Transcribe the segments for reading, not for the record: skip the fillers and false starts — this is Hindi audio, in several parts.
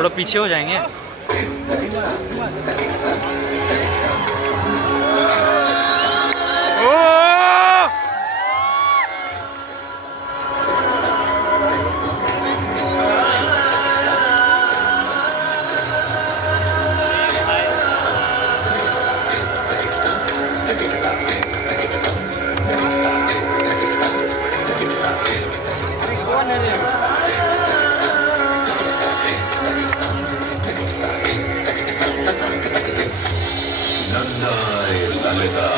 थोड़ा पीछे हो जाएंगे। नंदाय ललिता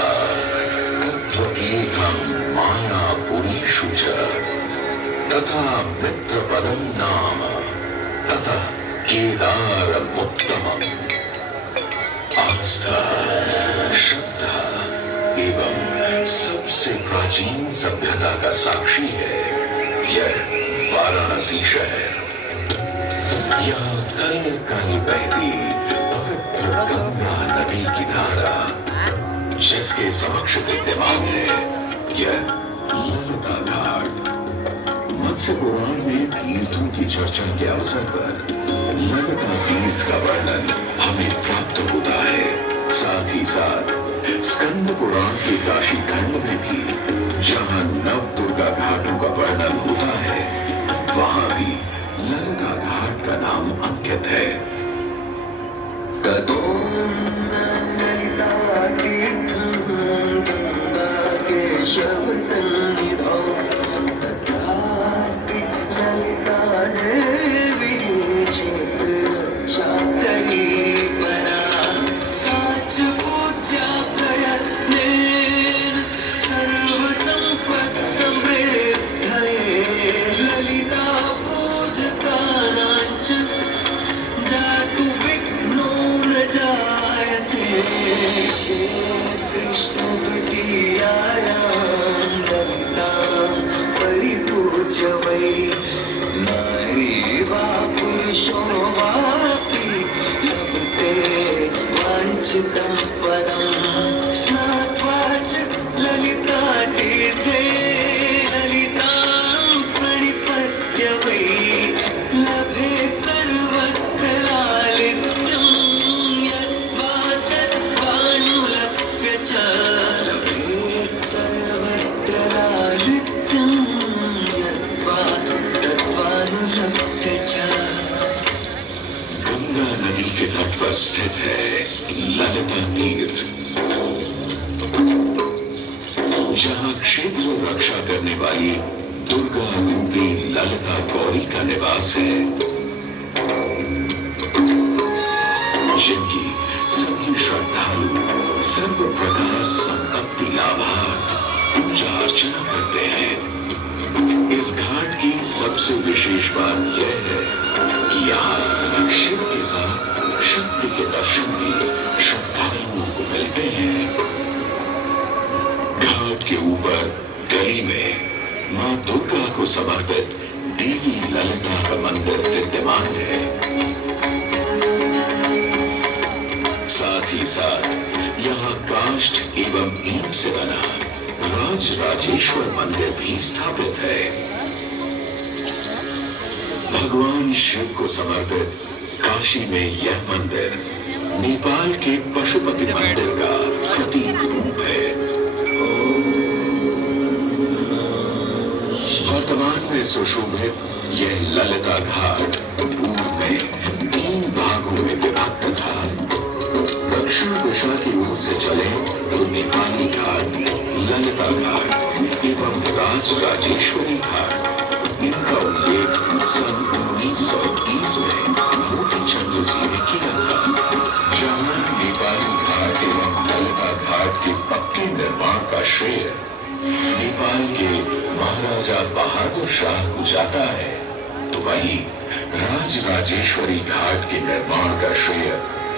त्वगीतं मायापुरीषु च तथा मित्रपदं नाम ततः केदारमुत्तमम्। आस्था, श्रद्धा एवं सबसे प्राचीन सभ्यता का साक्षी है यह वाराणसी शहर। यहाँ कल कल बहती पवित्र गंगा नदी की धारा, जिसके समक्ष विद्यमान है यह ललिता घाट। मत्स्य पुराण में तीर्थों की चर्चा के अवसर पर ललिता तीर्थ का वर्णन हमें प्राप्त होता है। साथ ही साथ स्कंद पुराण के काशी खंड में भी जहाँ नव दुर्गा घाटों का वर्णन होता है, वहाँ भी ललिता घाट का नाम अंकित है। ततो ललिता तीर्थं गंगा केशव सन्निधौ तथास्ति ललिता देवी क्षेत्र शाकरी परा साच पूजा प्रयत्नेन सर्व संपत् समृद्धये ललिता पूजकानां च जातु विघ्नो न जायते। कृष्ण द्वितीयायां ललितां परिपूज्य वै नारी वा पुरुषो वापि लभते वाञ्छितं पदं स्नात्वा च ललिता तीर्थे ललितां प्रणिपत्य वै लभेत् सर्वत्र लालित्यं यद्वा तद्वानुलभ्य च लभेत् सर्वत्र लालित्यं यद्वा तद्वानुलभ्य च। गंगा नदी के तट पर स्थित है ललिता तीर्थ, जहाँ क्षेत्र रक्षा करने वाली दुर्गा रूपी ललिता गौरी का निवास है, जिनकी सभी श्रद्धालु सर्व प्रकार संपत्ति लाभार्थ पूजा अर्चना करते हैं। इस घाट की सबसे विशेष बात यह है कि यहाँ शिव के साथ शक्ति के दर्शन भी श्रद्धालुओं को मिलते हैं। घाट के ऊपर गली में माँ दुर्गा को समर्पित देवी ललिता का मंदिर विद्यमान है। साथ ही साथ यहाँ काष्ठ एवं ईंट से बना राजराजेश्वर मंदिर भी स्थापित है। भगवान शिव को समर्पित काशी में यह मंदिर नेपाल के पशुपति मंदिर का प्रतीक रूप है। वर्तमान में सुशोभित यह ललिता घाट पूर्व में 3 भागों में विभक्त था। दक्षिण दिशा की ओर से चले तो नेपाली घाट, ललिता घाट एवं राजराजेश्वरी घाट। इनका उल्लेख सन 1930 में मोती चंद्र जी ने किया था, जहाँ नेपाली घाट एवं ललिता घाट के पक्के निर्माण का श्रेय नेपाल के महाराजा बहादुर शाह को जाता है, तो वहीं राजराजेश्वरी घाट के निर्माण का श्रेय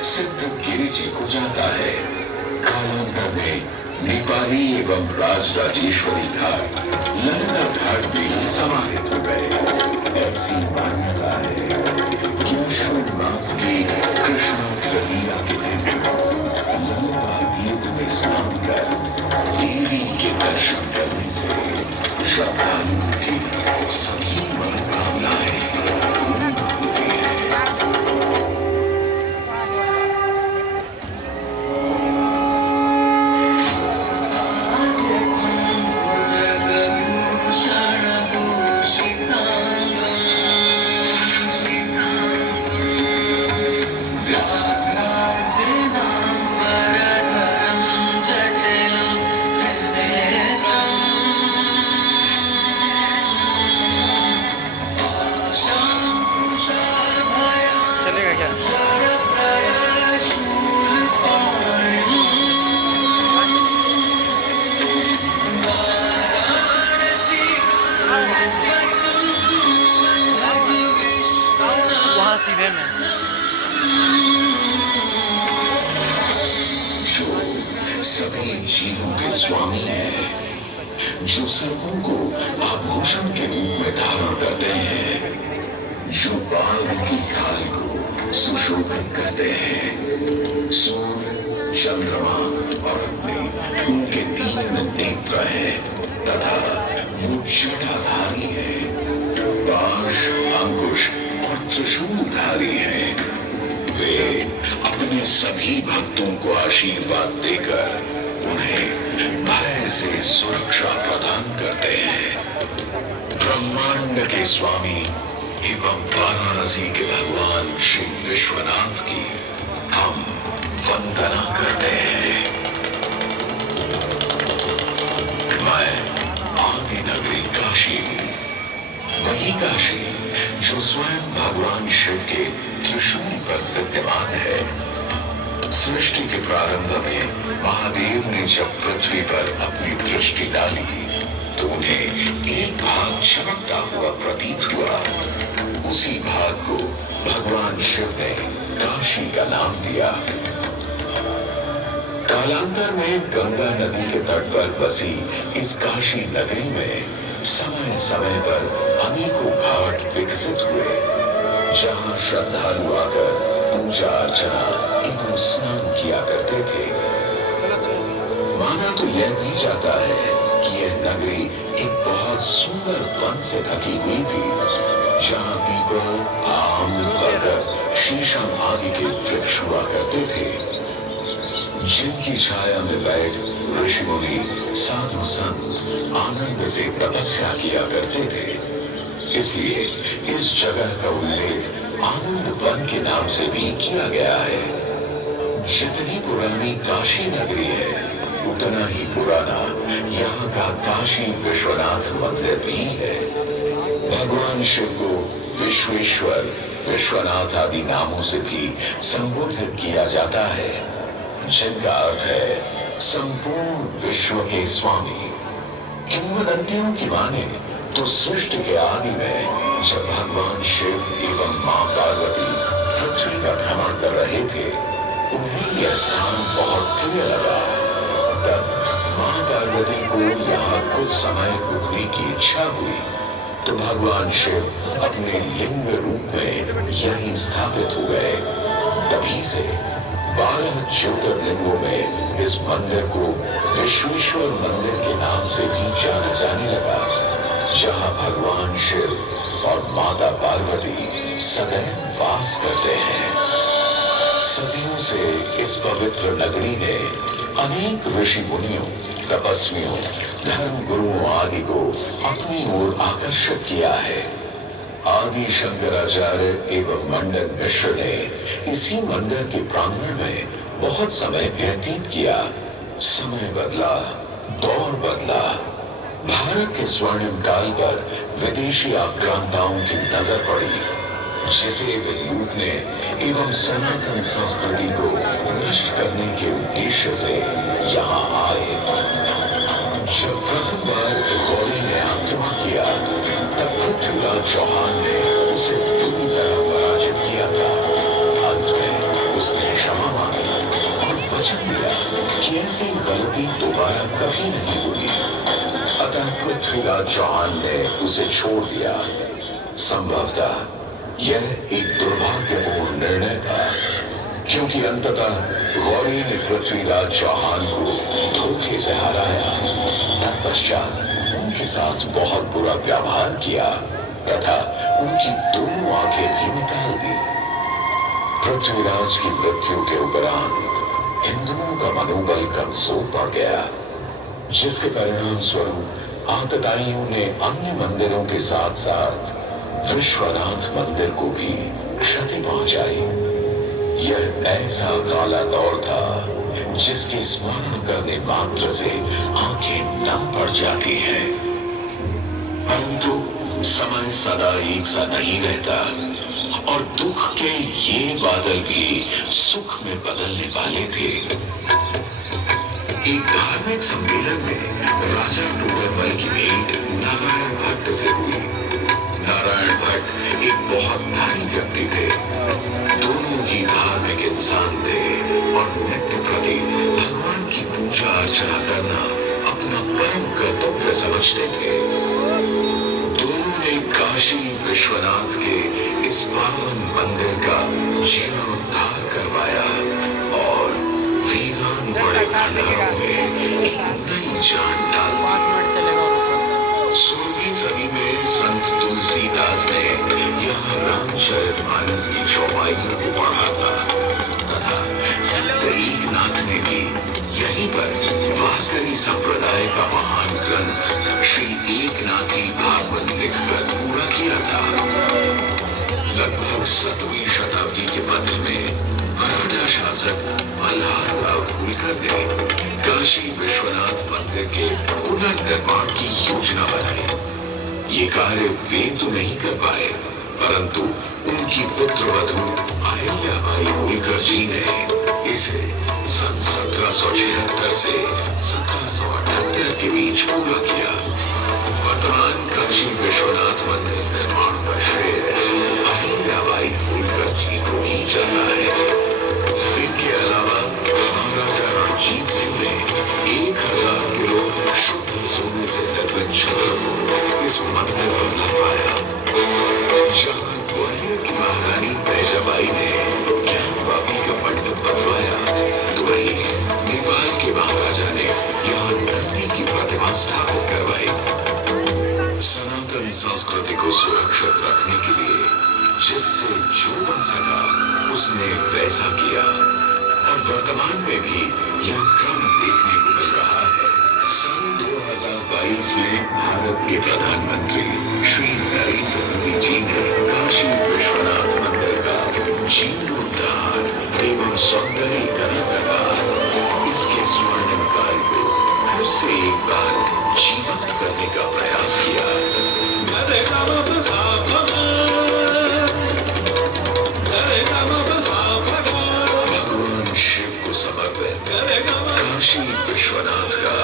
सिद्धगिरी जी को जाता है। कालांतर में नेपाली एवं राजराजेश्वरी घाट ललिता घाट में समाहित हो गए। ऐसी मान्यता है कि अश्विन मास की कृष्णा तृतीया के दिन ललिता तीर्थ में स्नान कर देवी के दर्शन करने से श्रद्धालुओं की सभी मनोकामनाएं पूरी होती है। सीधे में। जो सभी जीवों के स्वामी है, जो सर्पों को आभूषण के रूप में धारण करते हैं, जो बाघ की खाल को सुशोभित करते हैं, सूर्य, चंद्रमा और अग्नि उनके तीन नेत्र हैं तथा वो जटाधारी है, पाश, अंकुश और त्रिशूलधारी है। वे अपने सभी भक्तों को आशीर्वाद देकर उन्हें भय से सुरक्षा प्रदान करते हैं। ब्रह्मांड के स्वामी एवं वाराणसी के भगवान श्री विश्वनाथ की हम वंदना करते हैं। मैं आदि नगरी काशी, वही काशी जो स्वयं भगवान शिव के त्रिशूल पर विद्यमान है। सृष्टि के प्रारंभ में महादेव ने जब पृथ्वी पर अपनी दृष्टि डाली तो उन्हें एक भाग चमकता हुआ प्रतीत हुआ। उसी भाग को भगवान शिव ने काशी का नाम दिया। कालांतर में गंगा नदी के तट पर बसी इस काशी नगरी में समय समय पर अनेकों घाट विकसित हुए, जहां श्रद्धालु आकर पूजा अर्चना एवं स्नान किया करते थे। माना तो यह भी जाता है कि यह नगरी एक बहुत सुंदर वन से ढकी हुई थी, जहां पीपल, आम, बरगद, शीशम आदि के वृक्ष हुआ करते थे, जिनकी छाया में बैठ ऋषि मुनि, साधु संत आनंद से तपस्या किया करते थे। इसलिए इस जगह का उल्लेख आनंद वन के नाम से भी किया गया है। जितनी पुरानी काशी नगरी है, उतना ही पुराना यहाँ का काशी विश्वनाथ मंदिर भी है। भगवान शिव को विश्वेश्वर, विश्वनाथ आदि नामों से भी संबोधित किया जाता है, जिनका अर्थ है संपूर्ण विश्व के स्वामी। किंवदंतियों की माने तो सृष्टि के आदि में जब भगवान शिव एवं मां पार्वती पृथ्वी का भ्रमण कर रहे थे, उन्हें यह स्थान बहुत प्रिय लगा। तब मां पार्वती को यहाँ कुछ समय रुकने की इच्छा हुई, तो भगवान शिव अपने लिंग रूप में यहीं स्थापित हो गए। तभी से 12 ज्योतिर्लिंगों में इस मंदिर को विश्वेश्वर मंदिर के नाम से भी जाना जाने लगा, जहां भगवान शिव और माता पार्वती सदैव वास करते हैं। सदियों से इस पवित्र नगरी ने अनेक ऋषि मुनियों, तपस्वियों, धर्म गुरुओं आदि को अपनी ओर आकर्षित किया है। आदि शंकराचार्य एवं मंडन मिश्र ने इसी मंदिर के प्रांगण में बहुत समय व्यतीत किया। समय बदला, दौर बदला, भारत के स्वर्णिम काल पर विदेशी आक्रांताओं की नजर पड़ी, जिसे वे लूटने एवं सनातन संस्कृति को नष्ट करने के उद्देश्य से यहाँ आए। जब प्रथम बार गौरी ने आक्रमण किया, तब पृथ्वीराज चौहान ने उसे पूरी तरह पराजित किया था। अंत में उसने क्षमा मांगी और वचन दिया कि ऐसी गलती दोबारा कभी नहीं होगी। अतः पृथ्वीराज चौहान ने उसे छोड़ दिया। संभवतः यह एक दुर्भाग्यपूर्ण निर्णय था, क्योंकि अंततः गौरी ने पृथ्वीराज चौहान को धोखे से हराया। तत्पश्चात उनके साथ बहुत बुरा व्यवहार किया तथा उनकी दोनों आंखें भी निकाल दी। पृथ्वीराज की मृत्यु के उपरांत हिंदुओं का मनोबल कमजोर पड़ गया, जिसके परिणाम स्वरूप आतताइयों ने अन्य मंदिरों के साथ साथ विश्वनाथ मंदिर को भी क्षति पहुंचाई। यह ऐसा काला दौर था जिसके स्मरण करने मात्र से आंखें नम पड़ जाती हैं। परंतु समय सदा एक सा नहीं रहता और दुख के ये बादल भी सुख में बदलने वाले थे। एक धार्मिक सम्मेलन में राजा टोडरमल की भेंट नारायण भट्ट से हुई। नारायण भट्ट एक बहुत भारी व्यक्ति थे। दोनों ही धार्मिक इंसान थे और नित्य प्रति भगवान की पूजा अर्चना करना अपना परम कर्तव्य समझते थे। दोनों ने काशी विश्वनाथ के इस पावन मंदिर का जीर्णोद्धार करवाया और वीरान बड़े खंडहरों में एक नई जान डाल दी। 16वीं सदी में संत तुलसीदास ने यहाँ रामचरितमानस की चौपाइयों को पढ़ा था तथा संत एकनाथ ने भी यहीं पर वारकरी संप्रदाय का महान ग्रंथ श्री एकनाथी भागवत लिखकर पूरा किया था। लगभग 7वीं शताब्दी के मध्य में मराठा शासक मल्हारराव होलकर ने काशी विश्वनाथ मंदिर के पुनर्निर्माण की योजना बनाई। ये कार्य वे तो नहीं कर पाए, परंतु उनकी पुत्रवधू अहिल्याबाई होलकर जी ने इसे सन 1776 से 1778 के बीच पूरा किया। वर्तमान काशी विश्वनाथ मंदिर निर्माण का श्रेय अहिल्याबाई होलकर जी को ही जाता है। इनके अलावा महाराजा रणजीत सिंह ने 1000 किलो शुद्ध सोने से निर्मित छत्र को इस मंदिर पर लगवाया। जहां ग्वालियर की महारानी बैजाबाई ने ज्ञानवापी का मंडप बनवाया, तो वही नेपाल के महाराजा ने यहाँ नंदी की प्रतिमा स्थापित करवाई। सनातन संस्कृति को सुरक्षित रखने के लिए जिससे जो बन सका उसने वैसा किया और वर्तमान में भी यह क्रम देखने को मिल रहा है। सन 2022 में भारत के प्रधानमंत्री श्री नरेंद्र मोदी जी ने काशी विश्वनाथ मंदिर का जीर्णोद्धार एवं सौंदर्यीकरण करवा इसके स्वर्णिम काल को फिर से एक बार जीवंत करने का प्रयास किया। भगवान शिव को समर्पित काशी विश्वनाथ का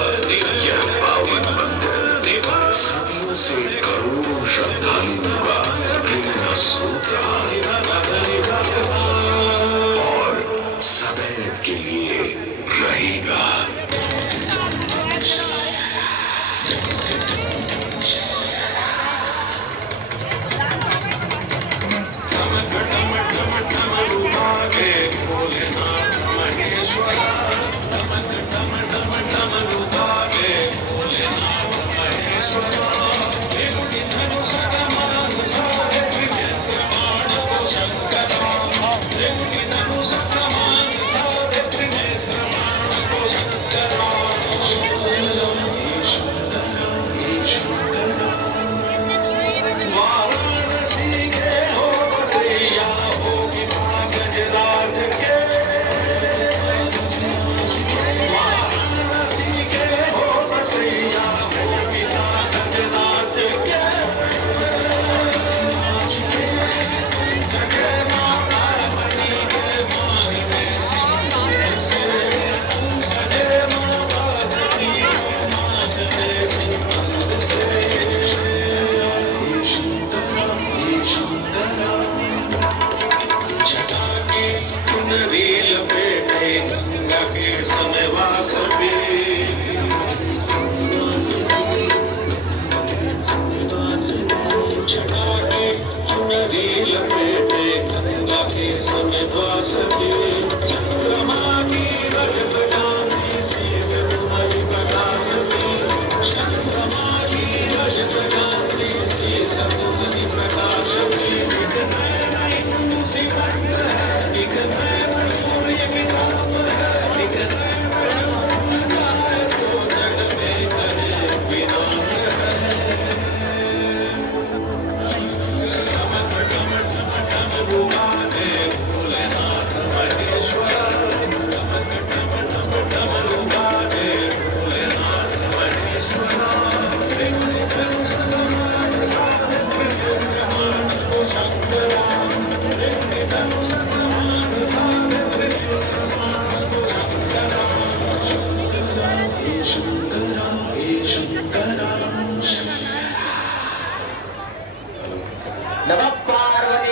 यह पावन मंदिर सदियों से करोड़ों श्रद्धालुओं का प्रेरणा स्रोत रहा और सदैव के लिए रहेगा।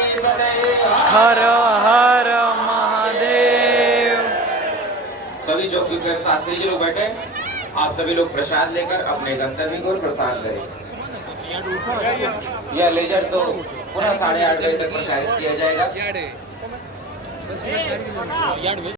हर हर महादेव। सभी चौकी पर शास्त्री जी लोग बैठे, आप सभी लोग प्रसाद लेकर अपने गंतव्य को प्रसाद करें। यह लेजर तो पुनः 8:30 बजे तक प्रसारित किया जाएगा।